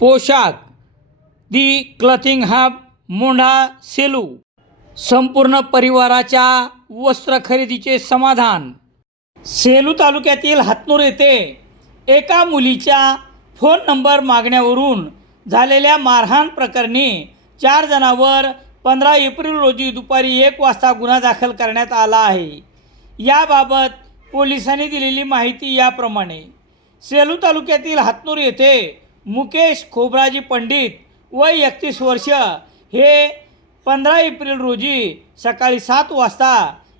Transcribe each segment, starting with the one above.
पोशाख. The clothing hub Mondha Selu. संपूर्ण परिवाराच्या वस्त्र खरेदीचे समाधान. सेलू तालुक्यातील हातनूर येथे एका मुलीच्या फोन नंबर मागण्यावरून झालेल्या मारहाण प्रकरणी चार जणांवर पंधरा एप्रिल रोजी दुपारी एक वाजता गुन्हा दाखल करण्यात आला आहे. याबाबत पोलिसांनी दिलेली माहिती याप्रमाणे. सेलू तालुक्यातील हातनूर येथे मुकेश खोबराजी पंडित वय एकतीस वर्ष. हे पंधरा एप्रिल रोजी सकाळी सात वाजता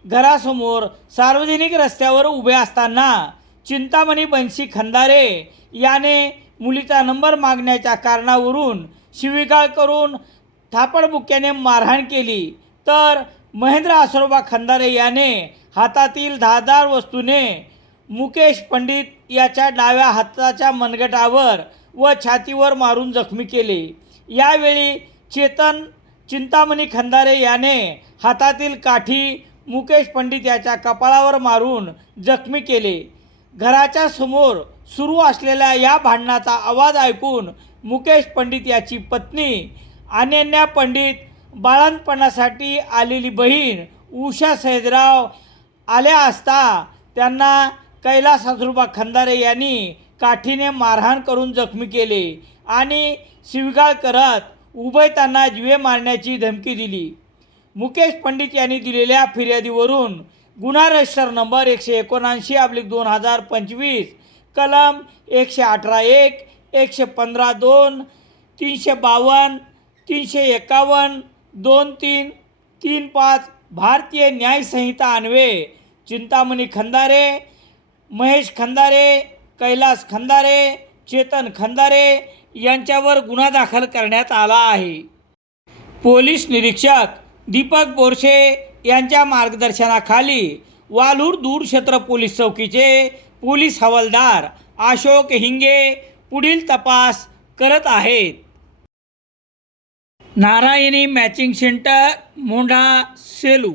घरासमोर सार्वजनिक रस्त्यावर उभे असताना चिंतामणी बन्सी खंदारे याने मुलीचा नंबर मागण्याच्या कारणावरून शिविकाळ करून थापडबुक्याने मारहाण केली. तर महेंद्र आसरोबा खंदारे याने हातातील धारदार वस्तूने मुकेश पंडित याच्या डाव्या हाताच्या मनगटावर व छातीवर मारून जखमी केले. यावेळी चेतन चिंतामणी खंदारे याने हातातील काठी मुकेश पंडित याच्या कपाळावर मारून जखमी केले. घराच्या समोर सुरू असलेल्या या भांडणाचा आवाज ऐकून मुकेश पंडित याची पत्नी अनन्या पंडित बाळणपणासाठी आलेली बहीण उषा सैदराव आल्या असता त्यांना कैलास हजरुबा खंदारे यांनी काठीने मारहाण करून जखमी केले आणि शिवगाळ करत उभयतांना जीवे मारण्याची धमकी दिली. मुकेश पंडित यांनी दिलेल्या फिर्यादीवरून गुन्हा रजिस्टर नंबर एकशे एकोणऐंशी अब्लिक दोन हजार पंचवीस कलम एकशे अठरा एक एकशे पंधरा दोन तीनशे बावन्न तीनशे एकावन्न दोन तीन तीन पाच भारतीय न्यायसंहिता अन्वये चिंतामणी खंदारे महेश खंदारे कैलास खंदारे चेतन खंदारे यांच्यावर गुन्हा दाखल करण्यात आला आहे. पोलीस निरीक्षक दीपक बोरशे यांच्या मार्गदर्शनाखाली वालूर दूरक्षेत्र पोलीस चौकीचे पोलीस हवालदार अशोक हिंगे पुढील तपास करत आहेत. Narayani matching centre Mondha Selu